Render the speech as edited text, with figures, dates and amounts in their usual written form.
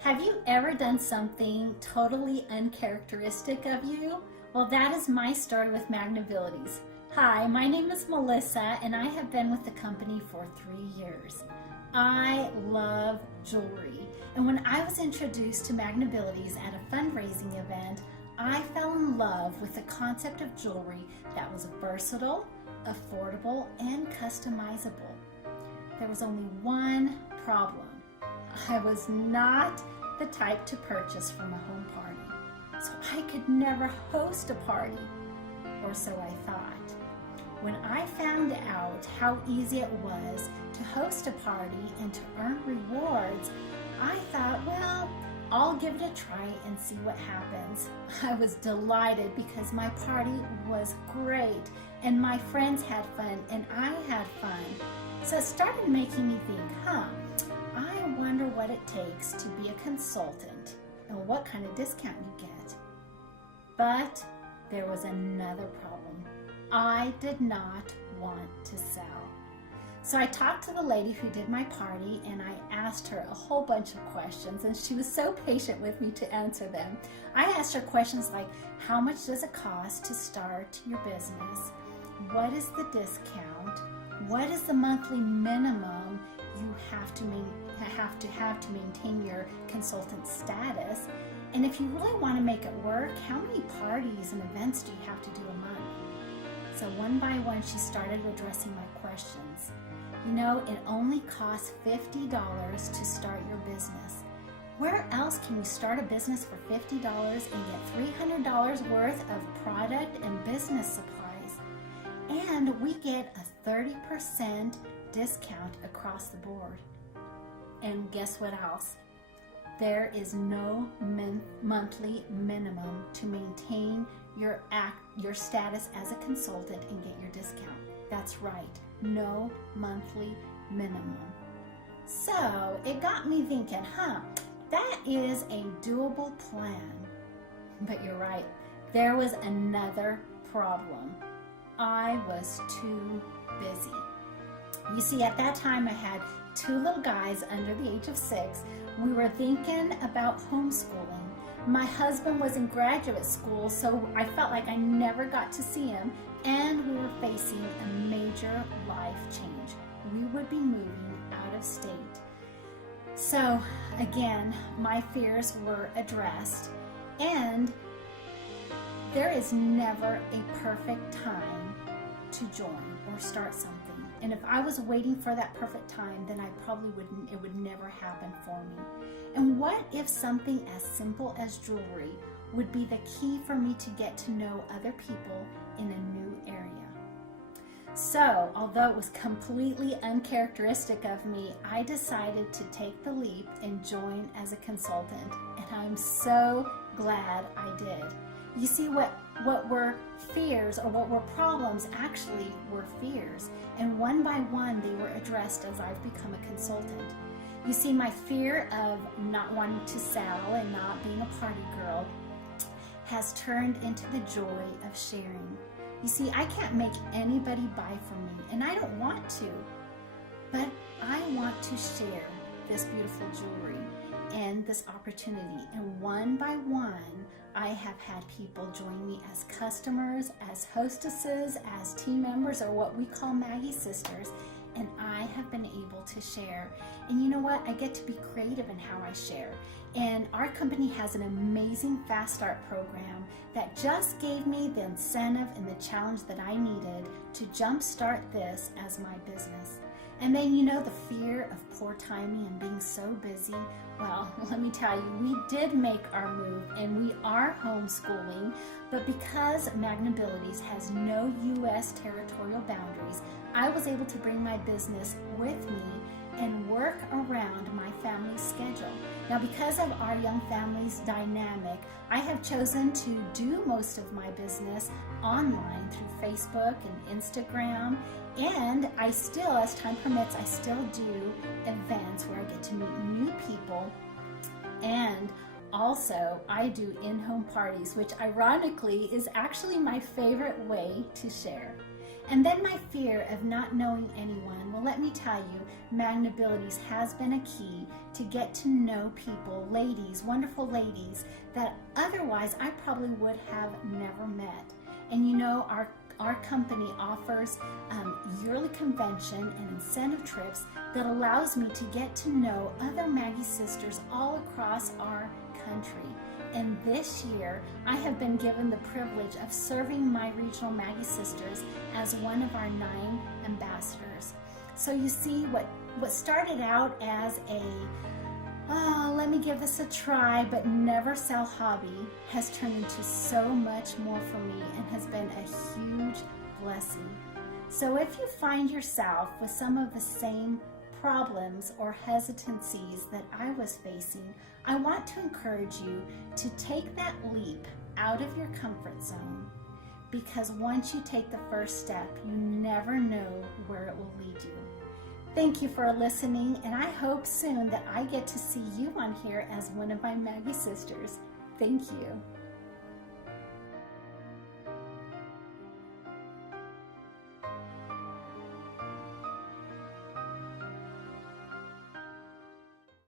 Have you ever done something totally uncharacteristic of you? Well, that is my story with Magnabilities. Hi, my name is Melissa and I have been with the company for 3 years. I love jewelry, and when I was introduced to Magnabilities at a fundraising event, I fell in love with the concept of jewelry that was versatile, affordable, and customizable. There was only one problem. I was not the type to purchase from a home party, so I could never host a party, or so I thought. When I found out how easy it was to host a party and to earn rewards, I thought, well, I'll give it a try and see what happens. I was delighted because my party was great and my friends had fun and I had fun. So it started making me think, I wonder what it takes to be a consultant and what kind of discount you get. But there was another problem. I did not want to sell. So I talked to the lady who did my party and I asked her a whole bunch of questions, and she was so patient with me to answer them. I asked her questions like, how much does it cost to start your business? What is the discount? What is the monthly minimum you have to maintain your consultant status? And if you really want to make it work, how many parties and events do you have to do a month? So one by one, she started addressing my questions. You know, it only costs $50 to start your business. Where else can you start a business for $50 and get $300 worth of product and business supplies? And we get a 30% discount across the board. And guess what else? There is no monthly minimum to maintain your status as a consultant and get your discount. That's right, no monthly minimum. So it got me thinking, that is a doable plan. But you're right, there was another problem. I was too busy. You see, at that time I had 2 little guys under the age of 6. We were thinking about homeschooling. My husband was in graduate school, so I felt like I never got to see him, and we were facing a major life change. We would be moving out of state. So again, my fears were addressed, and there is never a perfect time to join or start something. And if I was waiting for that perfect time, then it would never happen for me. And what if something as simple as jewelry would be the key for me to get to know other people in a new area? So, although it was completely uncharacteristic of me, I decided to take the leap and join as a consultant. And I'm so glad I did. You see, what were fears or what were problems actually were fears. And one by one, they were addressed as I've become a consultant. You see, my fear of not wanting to sell and not being a party girl has turned into the joy of sharing. You see, I can't make anybody buy from me, and I don't want to, but I want to share this beautiful jewelry and this opportunity. And one by one, I have had people join me as customers, as hostesses, as team members, or what we call Maggie Sisters, and I have been able to share. And you know what? I get to be creative in how I share. And our company has an amazing Fast Start program that just gave me the incentive and the challenge that I needed to jumpstart this as my business. And then, you know, the fear of poor timing and being so busy. Well, let me tell you, we did make our move and we are homeschooling, but because Magnabilities has no U.S. territorial boundaries, I was able to bring my business with me and work around my family's schedule. Now, because of our young family's dynamic, I have chosen to do most of my business online through Facebook and Instagram, and I still, as time permits, I still do events where I get to meet new people, and also I do in-home parties, which ironically is actually my favorite way to share. And then my fear of not knowing anyone. Well, let me tell you, Magnabilities has been a key to get to know people, ladies, wonderful ladies, that otherwise I probably would have never met. And you know, our company offers yearly convention and incentive trips that allows me to get to know other Maggie sisters all across our country. And this year, I have been given the privilege of serving my regional Maggie sisters as one of our 9 ambassadors. So you see, what started out as a let me give this a try but never sell hobby has turned into so much more for me and has been a huge blessing. So if you find yourself with some of the same problems or hesitancies that I was facing, I want to encourage you to take that leap out of your comfort zone, because once you take the first step, you never know where it will lead you. Thank you for listening, and I hope soon that I get to see you on here as one of my Maggie sisters. Thank you.